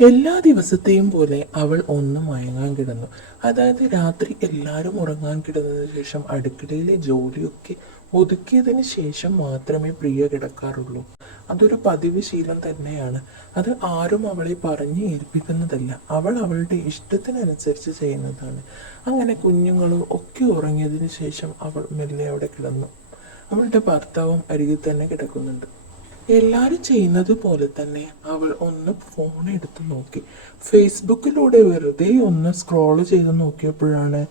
എല്ലാ ദിവസത്തെയും പോലെ അവൾ ഒന്ന് മയങ്ങാൻ കിടന്നു. അതായത് രാത്രി എല്ലാവരും ഉറങ്ങാൻ കിടന്നതിന് ശേഷം അടുക്കളയിലെ ജോലിയൊക്കെ ഒതുക്കിയതിന് ശേഷം മാത്രമേ പ്രിയ കിടക്കാറുള്ളൂ. അതൊരു പതിവ് ശീലം തന്നെയാണ്. അത് ആരും അവളെ പറഞ്ഞ് ഏൽപ്പിക്കുന്നതല്ല. അവൾ അവളുടെ ഇഷ്ടത്തിനനുസരിച്ച് ചെയ്യുന്നതാണ്. അങ്ങനെ കുഞ്ഞുങ്ങളും ഒക്കെ ഉറങ്ങിയതിന് ശേഷം അവൾ മെല്ലെ അവിടെ കിടന്നു. അവളുടെ ഭർത്താവും അരികിൽ തന്നെ കിടക്കുന്നുണ്ട്. എല്ലാരും ചെയ്യുന്നത് പോലെ തന്നെ അവൾ ഒന്ന് ഫോൺ എടുത്ത് നോക്കി. ഫേസ്ബുക്കിലൂടെ വെറുതെ ഒന്ന് സ്ക്രോൾ ചെയ്ത് നോക്കിയപ്പോഴാണ്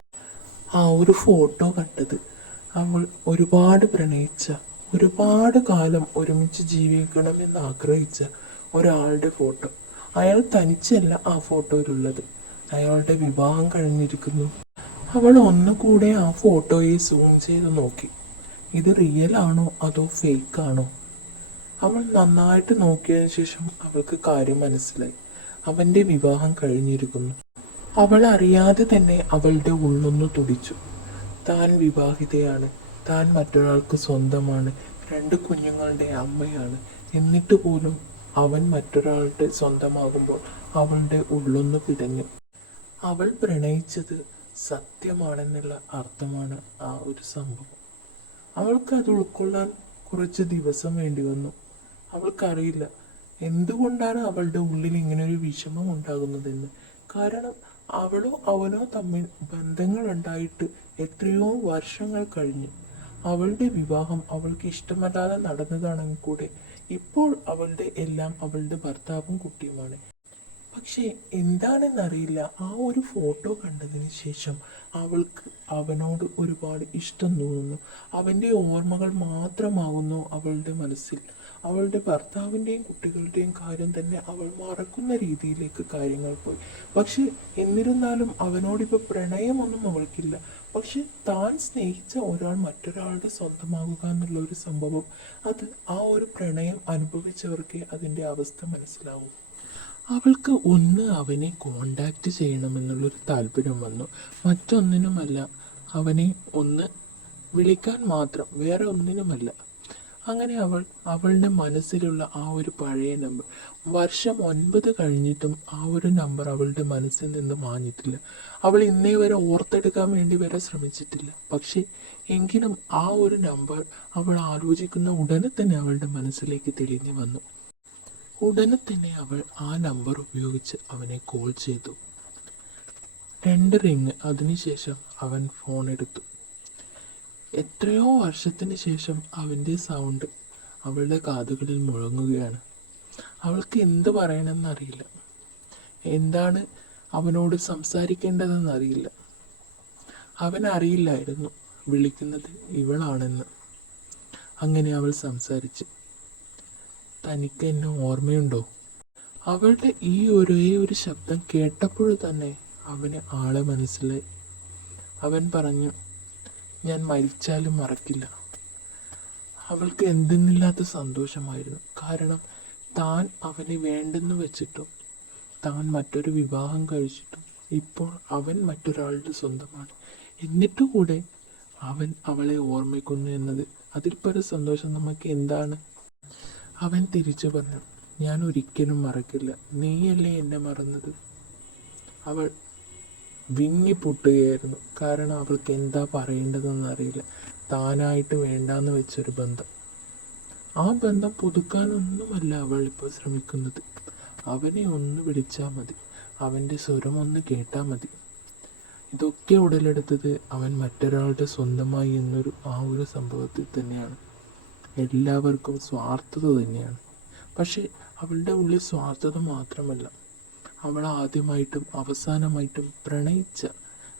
ആ ഒരു ഫോട്ടോ കണ്ടത്. അവൾ ഒരുപാട് പ്രണയിച്ച ഒരുപാട് കാലം ഒരുമിച്ച് ജീവിക്കണമെന്ന് ആഗ്രഹിച്ച ഒരാളുടെ ഫോട്ടോ അയാൾ തനിച്ചല്ല ആ ഫോട്ടോയിലുള്ളത് അയാളുടെ വിവാഹം കഴിഞ്ഞിരിക്കുന്നു. അവൾ ഒന്നുകൂടെ ആ ഫോട്ടോയെ സൂം ചെയ്ത് നോക്കി. ഇത് റിയൽ ആണോ അതോ ഫേക്ക് ആണോ? അവൾ നന്നായിട്ട് നോക്കിയതിനു ശേഷം അവൾക്ക് കാര്യം മനസ്സിലായി. അവന്റെ വിവാഹം കഴിഞ്ഞിരിക്കുന്നു. അവൾ അറിയാതെ തന്നെ അവളുടെ ഉള്ളൊന്നു തുടിച്ചു. താൻ വിവാഹിതയാണ്. താൻ മറ്റൊരാൾക്ക് സ്വന്തമാണ്. രണ്ട് കുഞ്ഞുങ്ങളുടെ അമ്മയാണ്. എന്നിട്ട് പോലും അവൻ മറ്റൊരാളുടെ സ്വന്തമാകുമ്പോൾ അവളുടെ ഉള്ളൊന്നു പിടഞ്ഞു. അവൾ പ്രണയിച്ചത് സത്യമാണെന്നുള്ള അർത്ഥമാണ് ആ ഒരു സംഭവം. അവൾക്ക് അത് ഉൾക്കൊള്ളാൻ കുറച്ച് ദിവസം വേണ്ടി വന്നു. അവൾക്കറിയില്ല എന്തുകൊണ്ടാണ് അവളുടെ ഉള്ളിൽ ഇങ്ങനെ ഒരു വിഷമം ഉണ്ടാകുന്നതെന്ന്? കാരണം അവളോ അവനോ തമ്മിൽ ബന്ധങ്ങൾ ഉണ്ടായിട്ട് എത്രയോ വർഷങ്ങൾ കഴിഞ്ഞു. അവളുടെ വിവാഹം അവൾക്ക് ഇഷ്ടമല്ലാതെ നടന്നതാണെങ്കിൽ കൂടെ ഇപ്പോൾ അവളുടെ എല്ലാം അവളുടെ ഭർത്താവും കുട്ടിയുമാണ്. പക്ഷേ എന്താണെന്നറിയില്ല. ആ ഒരു ഫോട്ടോ കണ്ടതിന് ശേഷം അവൾക്ക് അവനോട് ഒരുപാട് ഇഷ്ടം തോന്നുന്നു. അവന്റെ ഓർമ്മകൾ മാത്രമാകുന്നു അവളുടെ മനസ്സിൽ. അവളുടെ ഭർത്താവിന്റെയും കുട്ടികളുടെയും കാര്യം തന്നെ അവൾ മറക്കുന്ന രീതിയിലേക്ക് കാര്യങ്ങൾ പോയി. പക്ഷെ എന്നിരുന്നാലും അവനോടിപ്പോൾ പ്രണയമൊന്നും അവൾക്കില്ല. പക്ഷെ താൻ സ്നേഹിച്ച ഒരാൾ മറ്റൊരാളുടെ സ്വന്തമാകുക എന്നുള്ള ഒരു സംഭവം അത് ആ ഒരു പ്രണയം അനുഭവിച്ചവർക്കേ അതിന്റെ അവസ്ഥ മനസ്സിലാവും. അവൾക്ക് ഒന്ന് അവനെ കോണ്ടാക്റ്റ് ചെയ്യണമെന്നുള്ളൊരു താല്പര്യം വന്നു. മറ്റൊന്നിനുമല്ല അവനെ ഒന്ന് വിളിക്കാൻ മാത്രം വേറെ ഒന്നിനുമല്ല അങ്ങനെ അവൾ അവളുടെ മനസ്സിലുള്ള ആ ഒരു പഴയ നമ്പർ വർഷം ഒൻപത് കഴിഞ്ഞിട്ടും ആ ഒരു നമ്പർ അവളുടെ മനസ്സിൽ നിന്ന് മാഞ്ഞിട്ടില്ല. അവൾ ഇന്നേ വരെ ഓർത്തെടുക്കാൻ വേണ്ടി വരെ ശ്രമിച്ചിട്ടില്ല. പക്ഷേ എങ്കിലും ആ ഒരു നമ്പർ അവൾ ആലോചിക്കുന്ന ഉടനെ തന്നെ അവളുടെ മനസ്സിലേക്ക് തെളിഞ്ഞു വന്നു. ഉടനെ തന്നെ അവൾ ആ നമ്പർ ഉപയോഗിച്ച് അവനെ കോൾ ചെയ്തു. രണ്ട് റിങ് അതിനുശേഷം അവൻ ഫോൺ എടുത്തു. എത്രയോ വർഷത്തിന് ശേഷം അവന്റെ സൗണ്ട് അവളുടെ കാതുകളിൽ മുഴങ്ങുകയാണ്. അവൾക്ക് എന്ത് പറയണമെന്നറിയില്ല. എന്താണ് അവനോട് സംസാരിക്കേണ്ടതെന്ന് അറിയില്ല അവൻ അറിയില്ലായിരുന്നു വിളിക്കുന്നത് ഇവളാണെന്ന്. അങ്ങനെ അവൾ സംസാരിച്ച്. തനിക്ക് എന്നെ ഓർമ്മയുണ്ടോ? അവളുടെ ഈ ഒരേ ഒരു ശബ്ദം കേട്ടപ്പോൾ തന്നെ അവന് ആളെ മനസ്സിലായി. അവൻ പറഞ്ഞു ഞാൻ മരിച്ചാലും മറക്കില്ല. അവൾക്ക് എന്തെന്നില്ലാത്ത സന്തോഷമായിരുന്നു. കാരണം താൻ അവനെ വേണ്ടെന്ന് വെച്ചിട്ടും താൻ മറ്റൊരു വിവാഹം കഴിച്ചിട്ടും ഇപ്പോൾ അവൻ മറ്റൊരാളുടെ സ്വന്തമാണ്. എന്നിട്ട് കൂടെ അവൻ അവളെ ഓർമ്മിക്കുന്നു എന്നത് അതിൽ പല സന്തോഷം നമുക്ക് എന്താണ്? അവൻ തിരിച്ചു പറഞ്ഞു ഞാൻ ഒരിക്കലും മറക്കില്ല. നീയല്ലേ എന്നെ മറന്നത്? അവൾ വിങ്ങി പൊട്ടുകയായിരുന്നു കാരണം അവൾക്ക് എന്താ പറയേണ്ടതെന്ന് അറിയില്ല. താനായിട്ട് വേണ്ടാന്ന് വെച്ചൊരു ബന്ധം. ആ ബന്ധം പുതുക്കാനൊന്നുമല്ല അവൾ ഇപ്പോൾ ശ്രമിക്കുന്നത്. അവനെ ഒന്ന് വിളിച്ചാൽ മതി. അവന്റെ സ്വരം ഒന്ന് കേട്ടാൽ മതി. ഇതൊക്കെ ഉടലെടുത്തത് അവൻ മറ്റൊരാളുടെ സ്വന്തമായി എന്നൊരു ആ ഒരു സംഭവത്തിൽ തന്നെയാണ്. എല്ലാവർക്കും സ്വാർത്ഥത തന്നെയാണ്. പക്ഷേ അവളുടെ ഉള്ളിൽ സ്വാർത്ഥത മാത്രമല്ല. അവൾ ആദ്യമായിട്ടും അവസാനമായിട്ടും പ്രണയിച്ച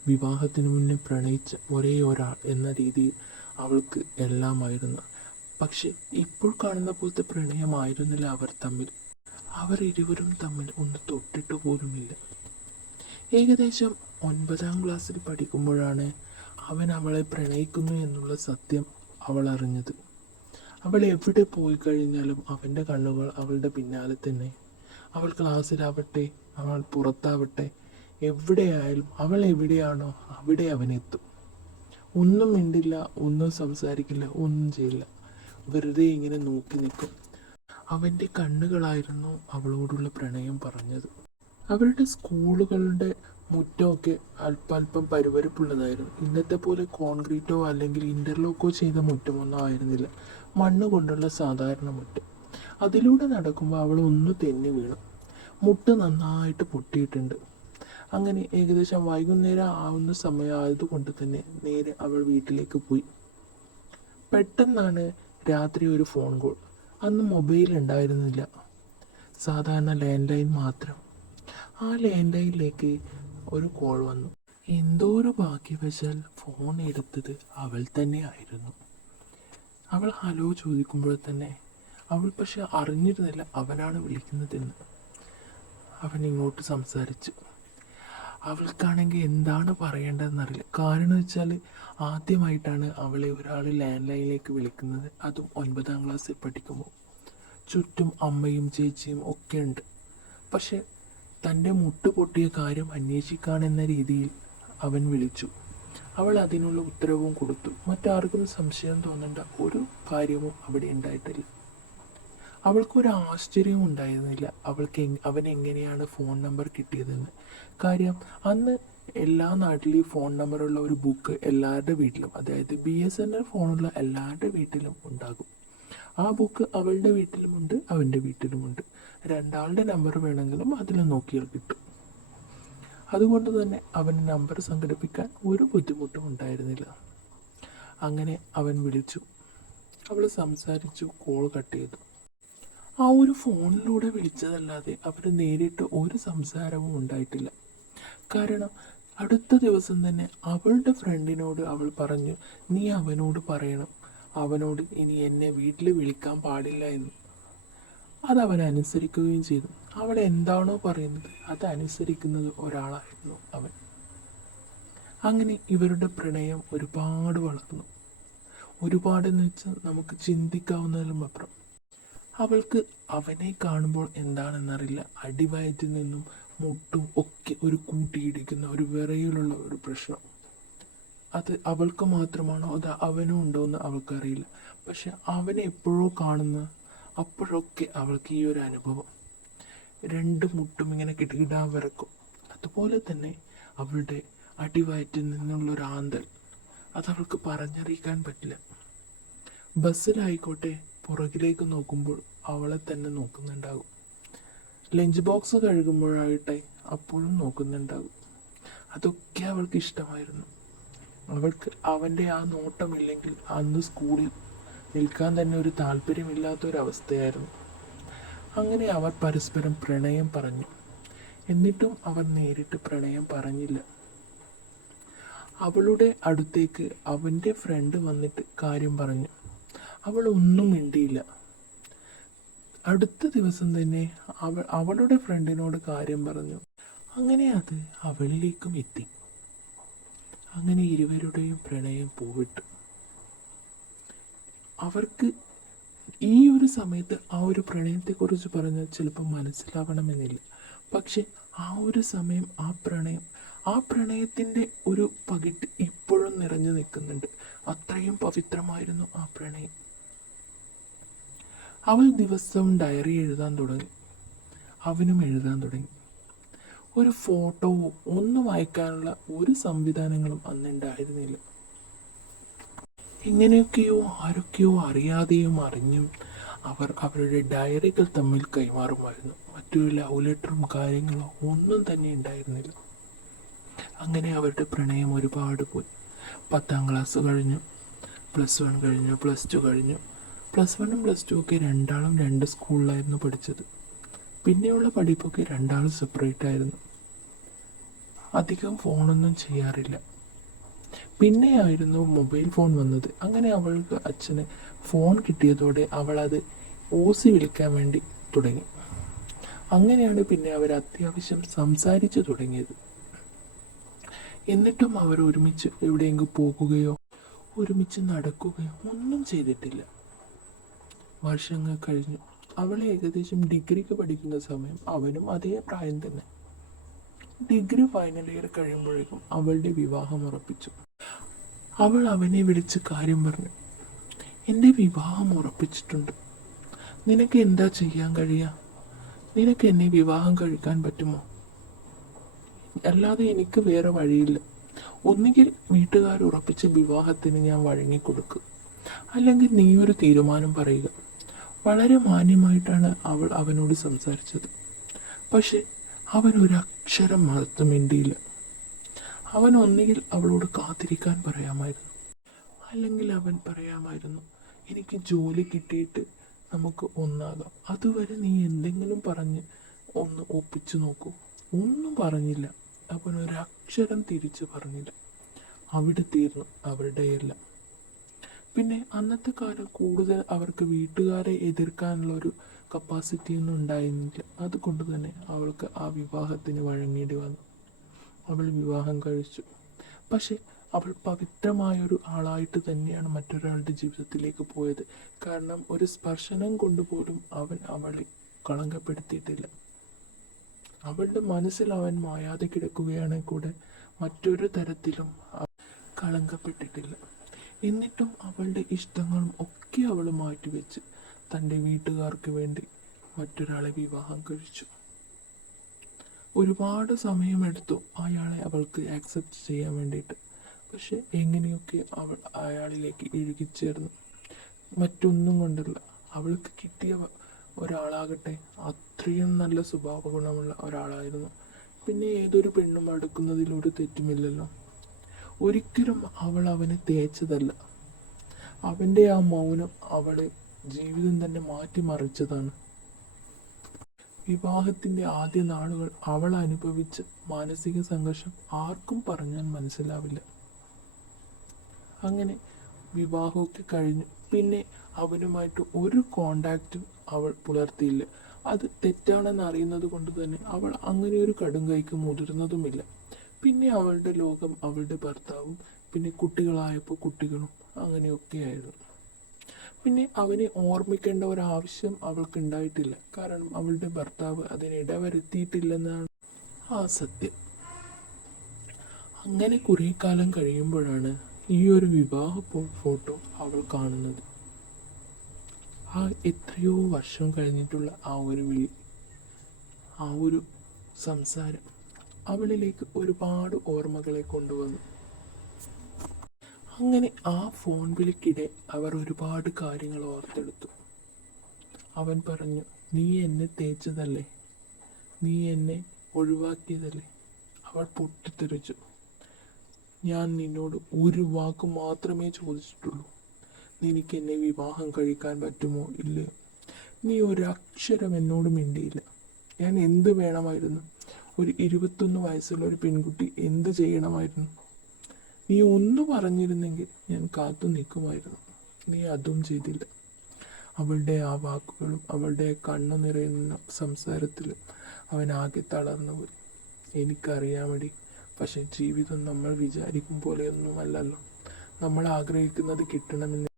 വിവാഹത്തിന് മുന്നേ പ്രണയിച്ച ഒരേ ഒരാൾ എന്ന രീതിയിൽ അവൾക്ക് എല്ലാമായിരുന്നു. പക്ഷെ ഇപ്പോൾ കാണുന്ന പോലത്തെ പ്രണയമായിരുന്നില്ല അവർ തമ്മിൽ. അവർ ഇരുവരും തമ്മിൽ ഒന്ന് തൊട്ടിട്ട് പോലുമില്ല. ഏകദേശം ഒൻപതാം ക്ലാസ്സിൽ പഠിക്കുമ്പോഴാണ് അവൻ അവളെ പ്രണയിക്കുന്നു എന്നുള്ള സത്യം അവൾ അറിഞ്ഞത്. അവൾ എവിടെ പോയി കഴിഞ്ഞാലും അവന്റെ കണ്ണുകൾ അവളുടെ പിന്നാലെ തന്നെ. അവൾ ക്ലാസ്സിലാവട്ടെ അവൾ പുറത്താവട്ടെ. എവിടെയായാലും അവൾ എവിടെയാണോ അവിടെ അവനെത്തും. ഒന്നും മിണ്ടില്ല ഒന്നും സംസാരിക്കില്ല ഒന്നും ചെയ്യില്ല. വെറുതെ ഇങ്ങനെ നോക്കി നിൽക്കും. അവന്റെ കണ്ണുകളായിരുന്നു അവളോടുള്ള പ്രണയം പറഞ്ഞത്. അവരുടെ സ്കൂളുകളുടെ മുറ്റമൊക്കെ അല്പാൽപ്പം പരുവരപ്പുള്ളതായിരുന്നു ഇന്നത്തെ പോലെ കോൺക്രീറ്റോ അല്ലെങ്കിൽ ഇന്റർലോക്കോ ചെയ്ത മുറ്റമൊന്നും ആയിരുന്നില്ല. മണ്ണ് കൊണ്ടുള്ള സാധാരണ മുറ്റം. അതിലൂടെ നടക്കുമ്പോൾ അവൾ ഒന്ന് തെന്നി വീണു. മുട്ട് നന്നായിട്ട് പൊട്ടിയിട്ടുണ്ട്. അങ്ങനെ ഏകദേശം വൈകുന്നേരം ആവുന്ന സമയമായത് കൊണ്ട് തന്നെ നേരെ അവൾ വീട്ടിലേക്ക് പോയി. പെട്ടെന്നാണ് രാത്രി ഒരു ഫോൺ കോൾ അന്ന് മൊബൈൽ ഉണ്ടായിരുന്നില്ല. സാധാരണ ലാൻഡ് ലൈൻ മാത്രം. ആ ലാൻഡ് ലൈനിലേക്ക് ഒരു കോൾ വന്നു. എന്തോ ഒരു ഭാഗ്യവശാൽ ഫോൺ എടുത്തത് അവൾ തന്നെ ആയിരുന്നു അവൾ ഹലോ ചോദിക്കുമ്പോൾ തന്നെ അവൾ പക്ഷെ അറിഞ്ഞിരുന്നില്ല അവനാണ് വിളിക്കുന്നതെന്ന്. അവൻ ഇങ്ങോട്ട് സംസാരിച്ചു. അവൾക്കാണെങ്കിൽ എന്താണ് പറയേണ്ടതെന്നറിയില്ല. കാരണം വെച്ചാൽ ആദ്യമായിട്ടാണ് അവളെ ഒരാൾ ലാൻഡ് ലൈനിലേക്ക് വിളിക്കുന്നത്. അതും ഒൻപതാം ക്ലാസ്സിൽ പഠിക്കുമ്പോൾ. ചുറ്റും അമ്മയും ചേച്ചിയും ഒക്കെ ഉണ്ട്. പക്ഷെ തന്റെ മുട്ട് പൊട്ടിയ കാര്യം അന്വേഷിക്കാനെന്ന രീതിയിൽ അവൻ വിളിച്ചു. അവൾ അതിനുള്ള ഉത്തരവും കൊടുത്തു. മറ്റാർക്കും സംശയം തോന്നേണ്ട ഒരു കാര്യവും അവിടെ ഉണ്ടായിട്ടില്ല. അവൾക്കൊരു ആശ്ചര്യവും ഉണ്ടായിരുന്നില്ല. അവൾക്ക് അവൻ എങ്ങനെയാണ് ഫോൺ നമ്പർ കിട്ടിയതെന്ന്. കാര്യം അന്ന് എല്ലാ നാട്ടിലെയും ഫോൺ നമ്പറുള്ള ഒരു ബുക്ക് എല്ലാവരുടെ വീട്ടിലും അതായത് ബി എസ് എൻ എൽ ഫോണുള്ള എല്ലാവരുടെ വീട്ടിലും ഉണ്ടാകും. ആ ബുക്ക് അവളുടെ വീട്ടിലുമുണ്ട് അവന്റെ വീട്ടിലുമുണ്ട്. രണ്ടാളുടെ നമ്പർ വേണമെങ്കിലും അതിൽ നോക്കിയാൽ കിട്ടും. അതുകൊണ്ട് തന്നെ അവന് നമ്പർ സംഘടിപ്പിക്കാൻ ഒരു ബുദ്ധിമുട്ടും ഉണ്ടായിരുന്നില്ല. അങ്ങനെ അവൻ വിളിച്ചു. അവൾ സംസാരിച്ചു കോൾ കട്ട് ചെയ്തു. ആ ഒരു ഫോണിലൂടെ വിളിച്ചതല്ലാതെ അവർ നേരിട്ട് ഒരു സംസാരവും ഉണ്ടായിട്ടില്ല. കാരണം അടുത്ത ദിവസം തന്നെ അവളുടെ ഫ്രണ്ടിനോട് അവൾ പറഞ്ഞു നീ അവനോട് പറയണം. അവനോട് ഇനി എന്നെ വീട്ടിൽ വിളിക്കാൻ പാടില്ല എന്ന്. അത് അവൻ അനുസരിക്കുകയും ചെയ്തു. അവൾ എന്താണോ പറയുന്നത് അത് അനുസരിക്കുന്നത് ഒരാളായിരുന്നു അവൻ. അങ്ങനെ ഇവരുടെ പ്രണയം ഒരുപാട് വളർന്നു. ഒരുപാട് എന്ന് വെച്ചാൽ നമുക്ക് ചിന്തിക്കാവുന്നതിലും അപ്പുറം. അവൾക്ക് അവനെ കാണുമ്പോൾ എന്താണെന്നറിയില്ല. അടിവയറ്റിൽ നിന്നും മുട്ടും ഒക്കെ ഒരു കൂട്ടിയിടിക്കുന്ന ഒരു വിറയിലുള്ള ഒരു പ്രശ്നം. അത് അവൾക്ക് മാത്രമാണോ? അത് അവനും ഉണ്ടോ എന്ന് അവൾക്കറിയില്ല. പക്ഷെ അവനെ എപ്പോഴോ കാണുന്ന അപ്പോഴൊക്കെ അവൾക്ക് ഈ ഒരു അനുഭവം. രണ്ട് മുട്ടും ഇങ്ങനെ കിടകിടാൻ വിറക്കും. അതുപോലെ തന്നെ അവളുടെ അടിവയറ്റിൽ നിന്നുള്ള ഒരു ആന്തൽ. അത് അവൾക്ക് പറഞ്ഞറിയിക്കാൻ പറ്റില്ല. ബസ്സിലായിക്കോട്ടെ പുറകിലേക്ക് നോക്കുമ്പോൾ അവളെ തന്നെ നോക്കുന്നുണ്ടാകും. ലഞ്ച് ബോക്സ് കഴുകുമ്പോഴാകട്ടെ അപ്പോഴും നോക്കുന്നുണ്ടാകും. അതൊക്കെ അവൾക്ക് ഇഷ്ടമായിരുന്നു. അവൾക്ക് അവന്റെ ആ നോട്ടമില്ലെങ്കിൽ അന്ന് സ്കൂളിൽ നിൽക്കാൻ തന്നെ ഒരു താല്പര്യമില്ലാത്തൊരവസ്ഥയായിരുന്നു. അങ്ങനെ അവർ പരസ്പരം പ്രണയം പറഞ്ഞു. എന്നിട്ടും അവർ നേരിട്ട് പ്രണയം പറഞ്ഞില്ല. അവളുടെ അടുത്തേക്ക് അവന്റെ ഫ്രണ്ട് വന്നിട്ട് കാര്യം പറഞ്ഞു. അവൾ ഒന്നും മിണ്ടിയില്ല. അടുത്ത ദിവസം തന്നെ അവൾ അവളുടെ ഫ്രണ്ടിനോട് കാര്യം പറഞ്ഞു. അങ്ങനെ അത് അവളിലേക്കും എത്തി. അങ്ങനെ ഇരുവരുടെയും പ്രണയം പൂവിട്ടു. അവർക്ക് ഈ ഒരു സമയത്ത് ആ ഒരു പ്രണയത്തെക്കുറിച്ച് പറഞ്ഞാൽ ചിലപ്പോൾ മനസ്സിലാവണമെന്നില്ല. പക്ഷെ ആ ഒരു സമയം ആ പ്രണയം ആ പ്രണയത്തിന്റെ ഒരു പകിട്ട് ഇപ്പോഴും നിറഞ്ഞു നിൽക്കുന്നുണ്ട്. അത്രയും പവിത്രമായിരുന്നു ആ പ്രണയം. അവൾ ദിവസവും ഡയറി എഴുതാൻ തുടങ്ങി. അവനും എഴുതാൻ തുടങ്ങി. ഒരു ഫോട്ടോവോ ഒന്നും വായിക്കാനുള്ള ഒരു സംവിധാനങ്ങളും അന്നുണ്ടായിരുന്നില്ല എങ്ങനെയൊക്കെയോ ആരൊക്കെയോ അറിയാതെയും അറിഞ്ഞും അവർ അവരുടെ ഡയറികൾ തമ്മിൽ കൈമാറുമായിരുന്നു. മറ്റൊരു ലവ് ലെറ്ററും കാര്യങ്ങളോ ഒന്നും തന്നെ ഉണ്ടായിരുന്നില്ല. അങ്ങനെ അവരുടെ പ്രണയം ഒരുപാട് പോയി. പത്താം ക്ലാസ് കഴിഞ്ഞു പ്ലസ് വൺ കഴിഞ്ഞു പ്ലസ് ടു കഴിഞ്ഞു. പ്ലസ് വണ്ണും പ്ലസ് ടു ഒക്കെ രണ്ടാളും രണ്ട് സ്കൂളിലായിരുന്നു പഠിച്ചത്. പിന്നെയുള്ള പഠിപ്പൊക്കെ രണ്ടാളും സെപ്പറേറ്റ് ആയിരുന്നു. അധികം ഫോണൊന്നും ചെയ്യാറില്ല. പിന്നെയായിരുന്നു മൊബൈൽ ഫോൺ വന്നത്. അങ്ങനെ അവൾക്ക് അച്ഛന് ഫോൺ കിട്ടിയതോടെ അവൾ അത് ഓസി വിളിക്കാൻ വേണ്ടി തുടങ്ങി. അങ്ങനെയാണ് പിന്നെ അവർ അത്യാവശ്യം സംസാരിച്ചു തുടങ്ങിയത്. എന്നിട്ടും അവർ ഒരുമിച്ച് എവിടെയെങ്കിലും പോകുകയോ ഒരുമിച്ച് നടക്കുകയോ ഒന്നും ചെയ്തിട്ടില്ല. വർഷങ്ങൾ കഴിഞ്ഞു. അവൾ ഏകദേശം ഡിഗ്രിക്ക് പഠിക്കുന്ന സമയം അവനും അതേ പ്രായം തന്നെ. ഡിഗ്രി ഫൈനൽ ഇയർ കഴിയുമ്പോഴേക്കും അവളുടെ വിവാഹം ഉറപ്പിച്ചു. അവൾ അവനെ വിളിച്ച് കാര്യം പറഞ്ഞു. എന്റെ വിവാഹം ഉറപ്പിച്ചിട്ടുണ്ട്. നിനക്ക് എന്താ ചെയ്യാൻ കഴിയുക? നിനക്ക് എന്നെ വിവാഹം കഴിക്കാൻ പറ്റുമോ? അല്ലാതെ എനിക്ക് വേറെ വഴിയില്ല. ഒന്നുകിൽ വീട്ടുകാർ ഉറപ്പിച്ച വിവാഹത്തിന് ഞാൻ വഴങ്ങിക്കൊടുക്കും അല്ലെങ്കിൽ നീ ഒരു തീരുമാനം പറയുക. വളരെ മാന്യമായിട്ടാണ് അവൾ അവനോട് സംസാരിച്ചത്. പക്ഷെ അവൻ ഒരു അക്ഷരം മഹത്വം മിണ്ടിയില്ല. അവൻ ഒന്നുകിൽ അവളോട് കാത്തിരിക്കാൻ പറയാമായിരുന്നു. അല്ലെങ്കിൽ അവൻ പറയാമായിരുന്നു എനിക്ക് ജോലി കിട്ടിയിട്ട് നമുക്ക് ഒന്നാകാം. അതുവരെ നീ എന്തെങ്കിലും പറഞ്ഞ് ഒന്ന് ഒപ്പിച്ചു നോക്കൂ. ഒന്നും പറഞ്ഞില്ല. അവൻ ഒരക്ഷരം തിരിച്ചു പറഞ്ഞില്ല. അവിടെ തീർന്നു. അവരുടെ എല്ലാം. പിന്നെ അന്നത്തെ കാലം കൂടുതൽ അവർക്ക് വീട്ടുകാരെ എതിർക്കാനുള്ള ഒരു കപ്പാസിറ്റി ഒന്നും ഉണ്ടായിരുന്നില്ല. അതുകൊണ്ട് തന്നെ അവൾക്ക് ആ വിവാഹത്തിന് വഴങ്ങേണ്ടി വന്നു. അവൾ വിവാഹം കഴിച്ചു. പക്ഷെ അവൾ പവിത്രമായൊരു ആളായിട്ട് തന്നെയാണ് മറ്റൊരാളുടെ ജീവിതത്തിലേക്ക് പോയത്. കാരണം ഒരു സ്പർശനം കൊണ്ടുപോലും അവൻ അവളെ കളങ്കപ്പെടുത്തിയിട്ടില്ല. അവളുടെ മനസ്സിൽ അവൻ മായാതെ കിടക്കുകയാണെങ്കിൽ കൂടെ മറ്റൊരു തരത്തിലും കളങ്കപ്പെട്ടിട്ടില്ല. എന്നിട്ടും അവളുടെ ഇഷ്ടങ്ങളും ഒക്കെ അവൾ മാറ്റിവെച്ച് തന്റെ വീട്ടുകാർക്ക് വേണ്ടി മറ്റൊരാളെ വിവാഹം കഴിച്ചു. ഒരുപാട് സമയമെടുത്തു അയാളെ അവൾക്ക് ആക്സെപ്റ്റ് ചെയ്യാൻ വേണ്ടിയിട്ട്. പക്ഷെ എങ്ങനെയൊക്കെ അവൾ അയാളിലേക്ക് ഇഴുകിച്ചേർന്നു. മറ്റൊന്നും കൊണ്ടല്ല. അവൾക്ക് കിട്ടിയ ഒരാളാകട്ടെ അത്രയും നല്ല സ്വഭാവ ഗുണമുള്ള ഒരാളായിരുന്നു. പിന്നെ ഏതൊരു പെണ്ണും അടുക്കുന്നതിൽ ഒരു തെറ്റുമില്ലല്ലോ. ഒരിക്കലും അവൾ അവനെ തേച്ചതല്ല. അവന്റെ ആ മൗനം അവളെ ജീവിതം തന്നെ മാറ്റിമറിച്ചതാണ്. വിവാഹത്തിന്റെ ആദ്യ നാളുകൾ അവൾ അനുഭവിച്ച മാനസിക സംഘർഷം ആർക്കും പറഞ്ഞാൽ മനസ്സിലാവില്ല. അങ്ങനെ വിവാഹമൊക്കെ കഴിഞ്ഞു. പിന്നെ അവനുമായിട്ട് ഒരു കോണ്ടാക്റ്റും അവൾ പുലർത്തിയില്ല. അത് തെറ്റാണെന്ന് അറിയുന്നത് കൊണ്ട് തന്നെ അവൾ അങ്ങനെ ഒരു കടും കൈക്ക് മുതിർന്നതുമില്ല. പിന്നെ അവളുടെ ലോകം അവളുടെ ഭർത്താവും പിന്നെ കുട്ടികളായപ്പോൾ കുട്ടികളും അങ്ങനെയൊക്കെയായിരുന്നു. പിന്നെ അവനെ ഓർമ്മിക്കേണ്ട ഒരാവശ്യം അവൾക്ക് ഉണ്ടായിട്ടില്ല കാരണം അവളുടെ ഭർത്താവ് അതിന് ഇടവരുത്തിയിട്ടില്ലെന്നാണ് ആ സത്യം. അങ്ങനെ കുറേ കാലം കഴിയുമ്പോഴാണ് ഈ ഒരു വിവാഹ ഫോട്ടോ അവൾ കാണുന്നത്. ആ എത്രയോ വർഷം കഴിഞ്ഞിട്ടുള്ള ആ ഒരു വിളി ആ ഒരു സംസാരം. അവളിലേക്ക് ഒരുപാട് ഓർമ്മകളെ കൊണ്ടുവന്നു. അങ്ങനെ ആ ഫോൺ വിളിക്കിടെ അവർ ഒരുപാട് കാര്യങ്ങൾ ഓർത്തെടുത്തു. അവൻ പറഞ്ഞു നീ എന്നെ തേച്ചതല്ലേ? നീ എന്നെ ഒഴിവാക്കിയതല്ലേ? അവൾ പൊട്ടിത്തെറിച്ചു. ഞാൻ നിന്നോട് ഒരു വാക്ക് മാത്രമേ ചോദിച്ചിട്ടുള്ളൂ. നിനക്ക് എന്നെ വിവാഹം കഴിക്കാൻ പറ്റുമോ? ഇല്ലയോ നീ ഒരക്ഷരം എന്നോട് മിണ്ടിയില്ല. ഞാൻ എന്ത് വേണമായിരുന്നു? ഒരു ഇരുപത്തൊന്ന് വയസ്സുള്ള ഒരു പെൺകുട്ടി എന്ത് ചെയ്യണമായിരുന്നു? നീ ഒന്ന് പറഞ്ഞിരുന്നെങ്കിൽ ഞാൻ കാത്തു നിൽക്കുമായിരുന്നു. നീ അതും ചെയ്തില്ല. അവളുടെ ആ വാക്കുകളും അവളുടെ കണ്ണു നിറയുന്ന സംസാരത്തിലും അവൻ ആകെ തളർന്നു പോയി. എനിക്കറിയാമടി പക്ഷെ ജീവിതം നമ്മൾ വിചാരിക്കും പോലെയൊന്നുമല്ലല്ലോ. നമ്മൾ ആഗ്രഹിക്കുന്നത് കിട്ടണമെന്ന്.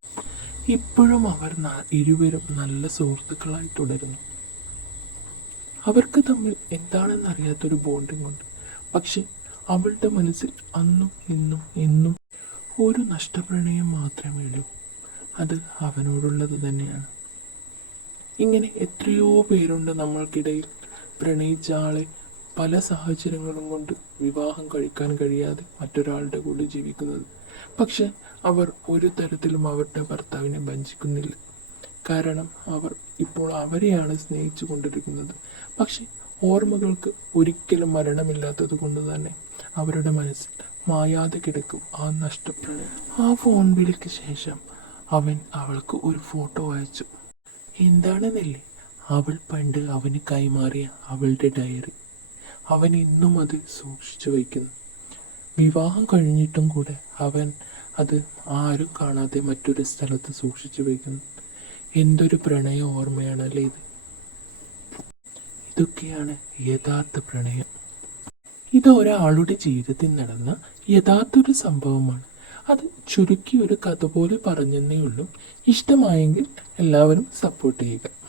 ഇപ്പോഴും അവർ ഇരുവരും നല്ല സുഹൃത്തുക്കളായി തുടരുന്നു. അവർക്ക് തമ്മിൽ എന്താണെന്ന് അറിയാത്തൊരു ബോണ്ടിങ് ഉണ്ട്. പക്ഷെ അവളുടെ മനസ്സിൽ അന്നും ഇന്നും എന്നും ഒരു നഷ്ടപ്രണയം മാത്രമേ ഉള്ളൂ. അത് അവനോടുള്ളത് തന്നെയാണ്. ഇങ്ങനെ എത്രയോ പേരുണ്ട് നമ്മൾക്കിടയിൽ. പ്രണയിച്ച ആളെ പല സാഹചര്യങ്ങളും കൊണ്ട് വിവാഹം കഴിക്കാൻ കഴിയാതെ മറ്റൊരാളുടെ കൂടെ ജീവിക്കുന്നത്. പക്ഷെ അവർ ഒരു തരത്തിലും അവരുടെ ഭർത്താവിനെ വഞ്ചിക്കുന്നില്ല. കാരണം അവർ ഇപ്പോൾ അവരെയാണ് സ്നേഹിച്ചു കൊണ്ടിരിക്കുന്നത്. പക്ഷെ ഓർമ്മകൾക്ക് ഒരിക്കലും മരണമില്ലാത്തത് കൊണ്ട് തന്നെ അവരുടെ മനസ്സിൽ മായാതെ കിടക്കും ആ നഷ്ടപ്രണയം ആ ഫോൺ വിളിക്ക് ശേഷം അവൻ അവൾക്ക് ഒരു ഫോട്ടോ അയച്ചു. എന്താണെന്നല്ലേ? അവൾ പണ്ട് അവന് കൈമാറിയ അവളുടെ ഡയറി അവൻ ഇന്നും അത് സൂക്ഷിച്ചു വയ്ക്കുന്നു. വിവാഹം കഴിഞ്ഞിട്ടും കൂടെ അവൻ അത് ആരും കാണാതെ മറ്റൊരു സ്ഥലത്ത് സൂക്ഷിച്ചു വയ്ക്കുന്നു. എന്തൊരു പ്രണയ ഓർമ്മയാണല്ലേ ഇത്? ഇതൊക്കെയാണ് യഥാർത്ഥ പ്രണയം. ഇത് ഒരാളുടെ ജീവിതത്തിൽ നടന്ന യഥാർത്ഥ ഒരു സംഭവമാണ്. അത് ചുരുക്കി ഒരു കഥ പോലെ പറഞ്ഞെന്നേ ഉള്ളൂ. ഇഷ്ടമായെങ്കിൽ എല്ലാവരും സപ്പോർട്ട് ചെയ്യുക.